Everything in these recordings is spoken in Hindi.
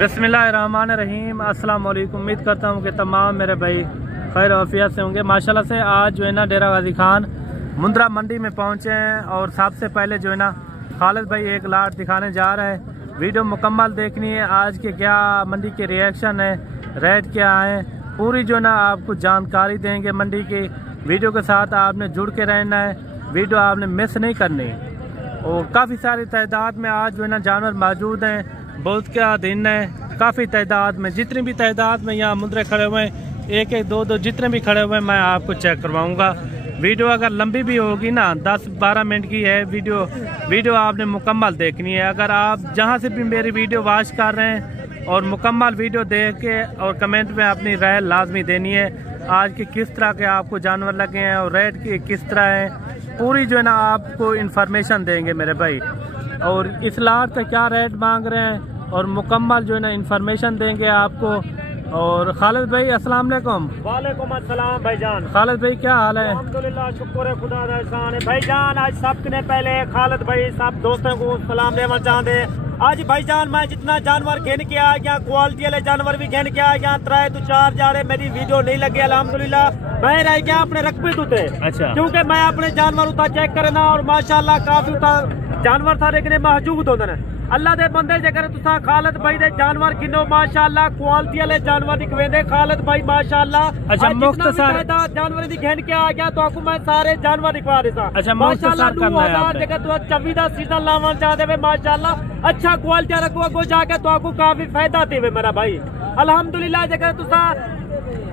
बिस्मिल्लाहिर्रहमानिर्रहीम। अस्सलाम वालेकुम। उम्मीद करता हूँ कि तमाम मेरे भाई खैर आफियत से होंगे। माशाल्लाह से आज जो है ना डेरा गाजी खान मुंद्रा मंडी में पहुँचे हैं और सबसे पहले जो है ना खालिद भाई एक लाट दिखाने जा रहे हैं। वीडियो मुकम्मल देखनी है। आज के क्या मंडी के रिएक्शन है, रेट क्या है, पूरी जो है ना आपको जानकारी देंगे मंडी की। वीडियो के साथ आपने जुड़ के रहना है, वीडियो आपने मिस नहीं करनी। और काफ़ी सारी तादाद में आज जो है ना जानवर मौजूद हैं। बहुत क्या दिन है, काफ़ी तादाद में, जितनी भी तादाद में यहाँ मुंद्रे खड़े हुए हैं, एक एक दो दो जितने भी खड़े हुए हैं मैं आपको चेक करवाऊँगा। वीडियो अगर लंबी भी होगी ना 10-12 मिनट की है वीडियो आपने मुकम्मल देखनी है। अगर आप जहाँ से भी मेरी वीडियो वॉच कर रहे हैं और मुकम्मल वीडियो देख के और कमेंट में अपनी राय लाजमी देनी है। आज के किस तरह के आपको जानवर लगे हैं और रेट के किस तरह हैं, पूरी जो है ना आपको इन्फॉर्मेशन देंगे मेरे भाई। और इस लाट से क्या रेट मांग रहे हैं और मुकम्मल जो है ना इन्फॉर्मेशन देंगे आपको। और खालिद भाई अस्सलाम वालेकुम। वालेकुम अस्सलाम भाईजान। खालिद भाई क्या हाल है? अल्हम्दुलिल्लाह, शुक्र है खुदा का एहसान है भाईजान। आज सबने पहले खालिद भाई सब दोस्तों को सलाम देना चाहते। आज भाईजान मैं जितना जानवर घेन के आ गया, क्वालिटी वाले जानवर भी घेन के आ गया, 3-4 जा रहे। मेरी वीडियो नहीं लगी अल्हम्दुलिल्लाह, मैं रह गया अपने रकबे तुते। अच्छा। क्योंकि मैं अपने जानवर उता चेक करना और माशाल्लाह काफी उता जानवर सारे कने मौजूद होते हैं। अल्लाह दे बंदे जेकर तुसा खालिद भाई दे जानवर गिनो माशाल्लाह क्वालिटी वाले जानवर दिखवेंदे खालिद भाई माशाल्लाह। अच्छा मुख्तसर जानवर दी घेन के आ गया तो आपको मैं सारे जानवर दिखवा देता। अच्छा माशाल्लाह मुख्तसर करना है आपने। जेकर तू 24 दा सीजन लावन चाहते वे माशाल्लाह अच्छा क्वालिटी रखो अगो जाके तो आपको काफी फायदा देवे मेरा भाई। अल्हम्दुलिल्लाह जेकर तुसा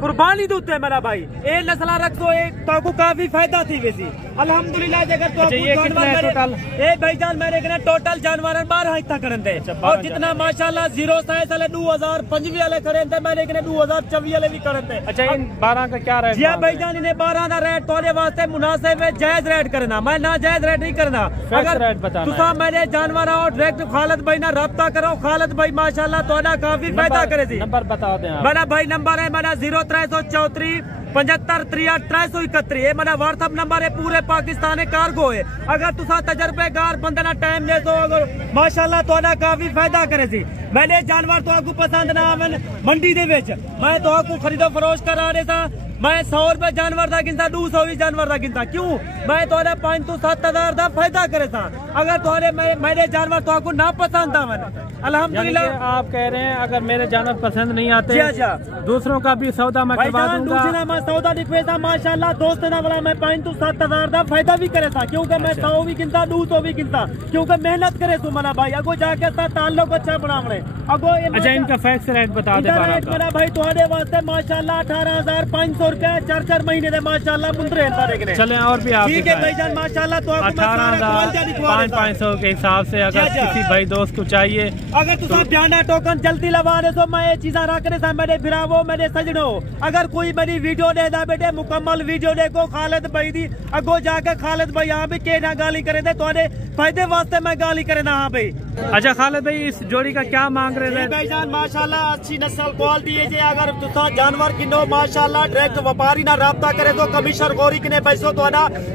कुर्बानी दूते मेरा भाई ए नस्ला रखो एक तो आपको काफी फायदा थी वैसी अल्हम्दुलिल्लाह। जेकर तो ये कितना है टोटल? ए भाईजान मेरे कने टोटल जानवर 12 हिस्सा करन दे। और जितना माशाल्लाह 0 साइज वाले 2025 वाले करन दे, मेरे कने 2024 वाले भी करन दे। अच्छा इन 12 का क्या रेट? जी भाईजान इन्हें 12 का रेट तोरे वास्ते मुनासिब है, जायज रेट करना, मैं ना जायज रेट नहीं करना। अगर रेट बताना तुसा मेरे जानवर आओ डायरेक्ट खालिद भाई ना राब्ता करो, खालिद भाई माशाल्लाह तोड़ा काफी फायदा करे सी। नंबर बता दें आप। मेरा भाई नंबर है मेरा 0334 75 63 331। ये मेरा व्हाट्सअप नंबर है, पूरे पाकिस्तान कार्गो है। अगर तुसा तजर्बेकार बंदे ना टाइम ले तो अगर माशाल्लाह तोड़ा काफी फायदा करे सी। मैंने जानवर तो आपको पसंद ना आवन मंडी दे विच मैं तो आपको खरीदो फरोश करा रहे था। मैं 100 रुपए जानवर का गिनता, 200 भी जानवर का गिनता। क्यों? मैं थोड़े 5 तो 7 हजार का फायदा करे था। अगर थोड़े मेरे जानवर तो आपको ना पसंद आवन अल्हम्दुलिल्लाह। आप कह रहे हैं अगर मेरे जानवर पसंद नहीं आते दूसरों का भी सौदा मैं करवा दूंगा। दूसरा मैं सौदा दिखवेता माशाल्लाह दोस्त ना वाला मैं 5 तो 7 हजार का फायदा भी करे था। क्योंकि मैं 100 भी गिनता, 200 भी गिनता, क्योंकि मेहनत करे तू मेरा भाई अगो जाके साथ ताल्लुक अच्छा बनावणे अगो। अच्छा इनका फिक्स रेट बता दे। मेरा भाई तुम्हारे वास्ते माशाल्लाह 18,500 रुपए 4 महीने दे माशाल्लाह मुंद्रे देखने। चले और भी आप ठीक है भाईजान माशाल्लाह तो 18,500 के हिसाब से अगर किसी भाई दोस्त को चाहिए, अगर तुम बयाना टोकन जल्दी लगा रहे तो मैं ये चीजा रखने था मेरे फिरावो मेरे सजनों। अगर कोई मेरी वीडियो देखा बेटे मुकम्मल वीडियो देखो खालिद भाई दी अगो जाके खालिद भाई यहाँ भी के ना गाली करे थे तुम्हारे फायदे वास्ते मैं गाली करे ना। हाँ भाई। अच्छा खालिद भाई इस जोड़ी का क्या मांग रहे थे? भाईजान माशाल्लाह अच्छी नस्ल क्वालिटी है। अगर तुसा जानवर किनो माशाल्लाह डायरेक्ट व्यापारी ना राब्ता करे तो कमीशन गोरी किने पैसों तो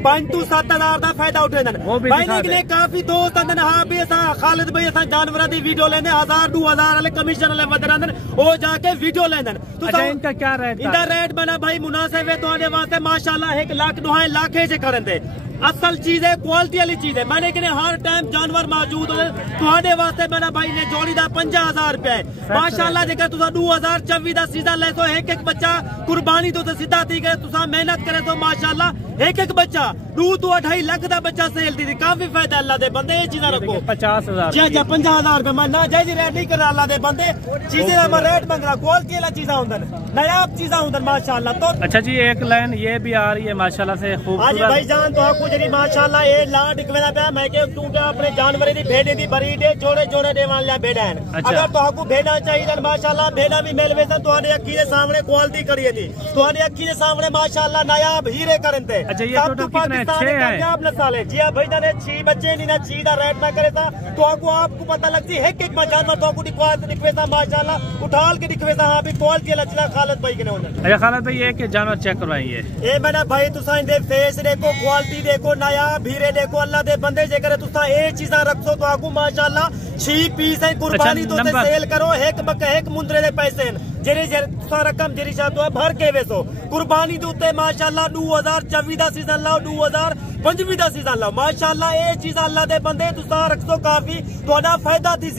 5 तो 7 हजार का फायदा उठे भाई। काफी दोस्त आंदे हाँ भी असा खालिद भाई असा जानवर की वीडियो लेने 1000-2000 वाले कमीशन वाले बदल आंदे वो जाके वीडियो लेंदे। अच्छा इनका क्या रेट? इनका रेट बना भाई मुनासिब है तो वास्ते माशाल्लाह 1 लाख 2 लाख करन दे। असल चीज है, क्वालिटी वाली चीज है। मैंने कहने हर टाइम जानवर मौजूद हो तुम्हारे वास्ते मेरा भाई ने जोड़ी दा 50,000 रुपए माशाल्लाह। जेकर तुसा 2024 दा सीजन ले तो एक बच्चा कुर्बानी तो सीधा थी करे तुसा मेहनत करे तो माशाल्लाह एक बच्चा 2 तो 2.5 लाख का बच्चा सेल दी काफी फायदा अल्लाह दे बंदे। ये चीजा रखो 50,000 50,000 रुपए मैं ना जायज रेट नहीं कर अल्लाह दे बंदे। चीजें का मैं रेट मंग रहा क्वालिटी वाला चीजा होंगे नायाब चीजा होंगे माशाल्लाह। तो अच्छा जी एक लाइन ये भी आ रही है माशाल्लाह से खूबसूरत। भाई जान तो आपको जी माशाल्लाह ये लाट दिखवेना पे मैं के तू अपने जानवर दी भेड़े दी बरी दे जोड़े जोड़े देवान लिया भेड़ा है। अगर तो आपको भेड़ा चाहिए माशाल्लाह भेड़ा भी मिल वेसा तुम्हारे अखी के सामने क्वालिटी करिए थी तुम्हारे अखी के सामने माशाल्लाह नायाब हीरे करन थे। अच्छा ये टोटल कितने हैं? 6 हैं। कामयाब नस्ल है जी हाँ भाई ने 6 बच्चे नहीं ना 6 दा रेट ना करे था तो आपको पता लगती है एक जानवर तो आपको दिखवेसा माशाल्लाह उठाल के दिखवेसा। हाँ भी क्वालिटी वाला चीज खालिद भाई के ने। अच्छा खालिद भाई ये के जानवर चेक करवाइए। ए मैंने भाई तुसा इनदे फेस देखो क्वालिटी देखो नया भीरे देखो अल्लाह दे बंदे जे करे तुसा ए चीज़ां रखो तो आगू माशाल्लाह 6 पीस है कुर्बानी तो सेल करो एक बक एक मुंदरे दे पैसे जेरी तुसा रकम जेरी चाहतो भर के वेसो कुर्बानी दे उत्ते माशाल्लाह 2024 दा सीजन लाओ 2025 दा सीजन लाओ माशाल्लाह ए चीज़ अल्लाह दे बंदे तुसा रखो काफी तोड़ा फायदा थी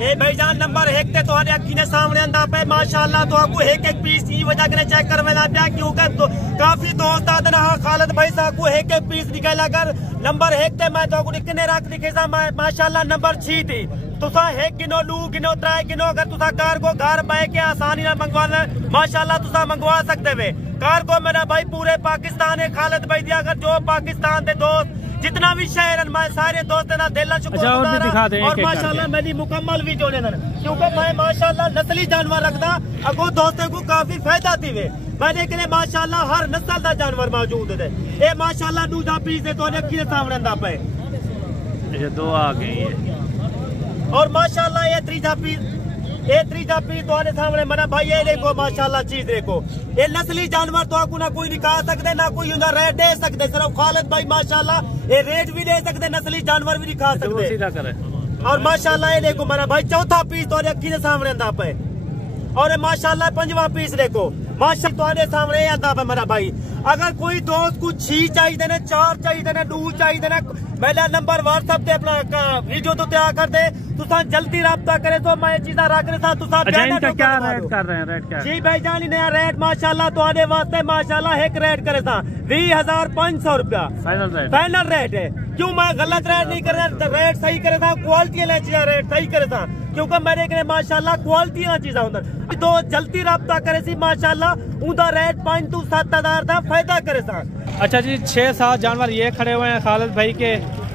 ए भाईजान नंबर 1 ते तोहरे अखी ने सामने आंदा पे माशाल्लाह तो आपको एक पीस ई वजह करे चेक करवेला पिया क्योंकि तो काफी दोस्त आदन हां खालिद भाई साहब को एक पीस निकल अगर नंबर 1 ते मैं तो कितने रात लिखे सा माशाल्लाह नंबर 6 थी तुसा 1 किलो 2 किलो 3 किलो अगर तुसा कार्गो घर बाय के आसानी ना मंगवाना माशाल्लाह तुसा मंगवा सकते वे कार्गो मेरा भाई पूरे पाकिस्तान है खालिद भाई दिया अगर जो पाकिस्तान दे दोस्त जितना भी शहर है मैं सारे दोस्त ना दिल और माशाल्लाह मेरी मुकम्मल वीडियो लेना क्योंकि मैं माशाल्लाह नस्ली जानवर रखता अगो दोस्तों को काफी फायदा थी वे मैंने के लिए माशाल्लाह हर नस्ल का जानवर मौजूद है ये माशाल्लाह दूसरा पीस है तो अखी सामने आंदा पे ये 2 आ गई है और माशाल्लाह ये तीसरा पीस तुम्हारे सामने मना भाई ये देखो माशाल्लाह चीज देखो ये नस्ली जानवर तो आपको ना कोई दिखा सकते ना कोई उनका रेट दे सकते सिर्फ खालिद भाई माशाल्लाह ये रेट भी दे सकते नस्ली जानवर भी दिखा सकते और माशाल्लाह ये देखो मना भाई चौथा पीस तुम्हारे अखी के सामने आंदा पे और माशाल्लाह 5वां पीस देखो माशाल्लाह तुम्हारे सामने आता पे मेरा भाई अगर कोई दोस्त को 6 चाहिए ना 4 चाहिए ना 2 चाहिए ना मेरा नंबर व्हाट्सएप पे अपना वीडियो तो तैयार कर दे तुसा जल्दी रब्ता करे तो मैं चीज़ा रख रहा था तुसा क्या रेट कर रहे हैं रेट क्या जी भाईजान नया रेट माशाल्लाह तो आने वास्ते माशाल्लाह एक रेट करे था 20,500 रुपया फाइनल रेट है क्यों मैं गलत रेट नहीं कर रहा रेट सही करे था क्वालिटी वाला चीज़ रेट सही करे था क्योंकि मेरे के माशाल्लाह क्वालिटी चीज़ा होंगे तो जल्दी रब्ता करे सी माशाल्लाह उनका रेट 5 to 7 हज़ार था फायदा करे था। अच्छा जी 6-7 जानवर ये खड़े हुए हैं खालिद भाई के।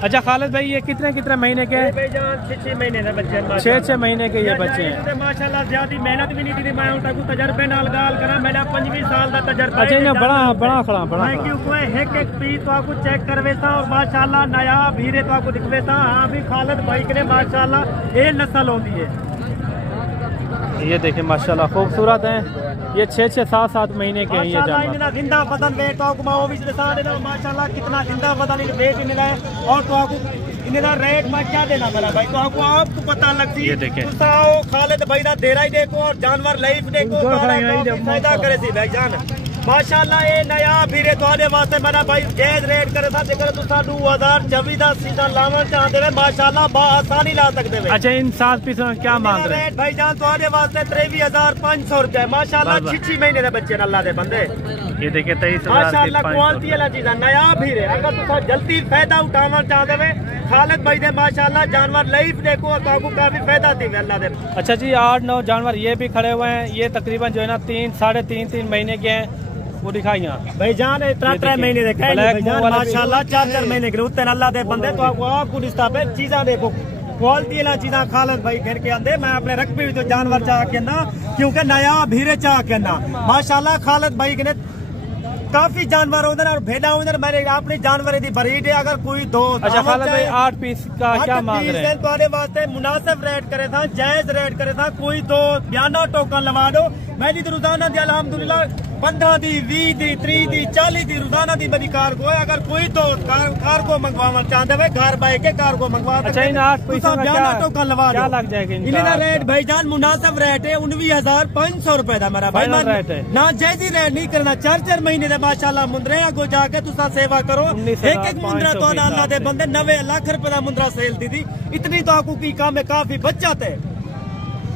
अच्छा खालिद भाई ये कितने महीने के? 6 महीने के बच्चे 6 महीने के ये बच्चे हैं माशाल्लाह ज्यादा मेहनत भी नहीं की मैं उनका तजर्बे नाल गाल करा मेरा 25 साल का तजर्बा। अच्छा इन्हें बड़ा खड़ा एक पीस तो आपको चेक करवे था और माशाल्लाह नया भीरे तो आपको दिखवे था हाँ भी खालिद भाई के माशाल्लाह ये नस्ल होती है ये देखिए माशाल्लाह खूबसूरत है ये 6-7 महीने के हैं ये जानवर जिंदा बदन वेट तो वो भी माशाल्लाह कितना जिंदा बदन वेट मिला है और तो आपको इनका रेट मैं क्या देना मेरा भाई तो आपको पता लगती है खालिद भाई का देरा ही देखो और जानवर लाइफ देखो फायदा करे सी भाई जान माशाल्लाह ये नया भीरे तो वास्ते मेरा भाई जायज रेट करे था जेकर तुसा 2024 दा सीजन लावन चाहते वे माशाल्लाह आसानी ला सकते वे। अच्छा इन 7 पीसों में क्या मांग रहे हैं भाई जान तो वास्ते 23,500 रुपए माशाल्लाह 6 महीने के बच्चे अल्लाह दे बंदे ये देखिए 23,000 माशाल्लाह क्वालिटी वाला चीज नया भीरे अगर तुसा जल्दी फायदा उठाना चाहते वे खालिद भाई दे माशाल्लाह जानवर लाइफ देखो आपको काफी फायदा दी अल्लाह दे। अच्छा जी 8-9 जानवर ये भी खड़े हुए हैं ये तकरीबन जो है ना 3-3.5 महीने के हैं वो दिखाई भाई जान 3 महीने देखे माशाल्लाह 4 महीने के उत्ते अल्लाह दे बंदे तो आपको रिश्ता पे चीजा देखो क्वालिटी वाला चीजा खालिद भाई घर के आंदे मैं अपने रख भी तो जानवर चाह के ना क्योंकि नया भीरे चाह के ना माशाल्लाह खालिद भाई के काफी जानवर उधर और भेड़ा उधर मेरे अपने जानवर की ब्रीड है अगर कोई दोस्त। अच्छा खालिद भाई 8 पीस का क्या मांग रहे हैं? तुम्हारे वास्ते मुनासिब रेट करे था जायज रेट करे था कोई तो बयाना टोकन लगा दो मैं तो रोजाना दी अल्हम्दुलिल्लाह 15 दी 20 दी 30 दी 40 दी रोजाना दी मेरी कार को है अगर कोई दोस्त कार को मंगवाना चाहते है घर बाइक के कार को मंगवा। अच्छा इन 8 पीसों का टोकन लगा क्या लग जाएगा इनका रेट भाईजान मुनासिब रेट है 19,500 रुपए का मेरा भाई रेट है ना जैसी रेट नहीं करना 4 महीने माशाल्लाह मुंदरे आगो जाके तुसा सेवा करो एक मुंदरा तो अल्लाह दे बंदे 90 लाख रुपए का मुंदरा सेल दी थी इतनी तो आपको की काम है काफी बचत है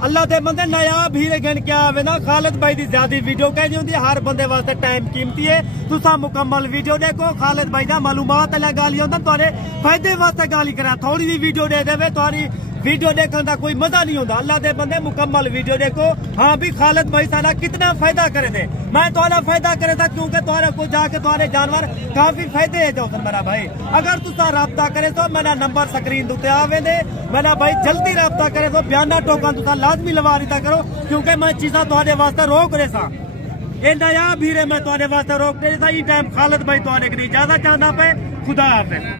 अल्लाह दे बंदे नया भीरे गन क्या आवे ना खालिद भाई दी ज्यादा वीडियो कह होंदी हर बंदे वास्ते टाइम कीमती है तुसा मुकम्मल वीडियो देखो खालिद भाई दा मालूमात वाला गाली होंदा तोरे फायदे वास्ते गाली करा थोड़ी भी वीडियो दे देवे तोरी वीडियो देखने का कोई मजा नहीं होता अल्लाह दे बंदे मुकम्मल वीडियो देखो हाँ भी खालिद भाई सारा कितना फायदा करे थे मैं तुम्हारा फायदा करे था क्योंकि तुम्हारे को जाके तुम्हारे जानवर काफी फायदे है जो मेरा भाई अगर तुसा रब्ता करे तो मेरा नंबर स्क्रीन उत्ते आवे दे मेरा भाई जल्दी रब्ता करे तो बयाना टोकन तुसा लाजमी लवा दिता करो क्योंकि मैं चीजा तुम्हारे वास्ते रोक रहे सा ये नया भीरे मैं तुम्हारे वास्ते रोक रहे था टाइम खालिद भाई तुम्हारे के लिए ज्यादा चाहना पे खुदा हाफिज़।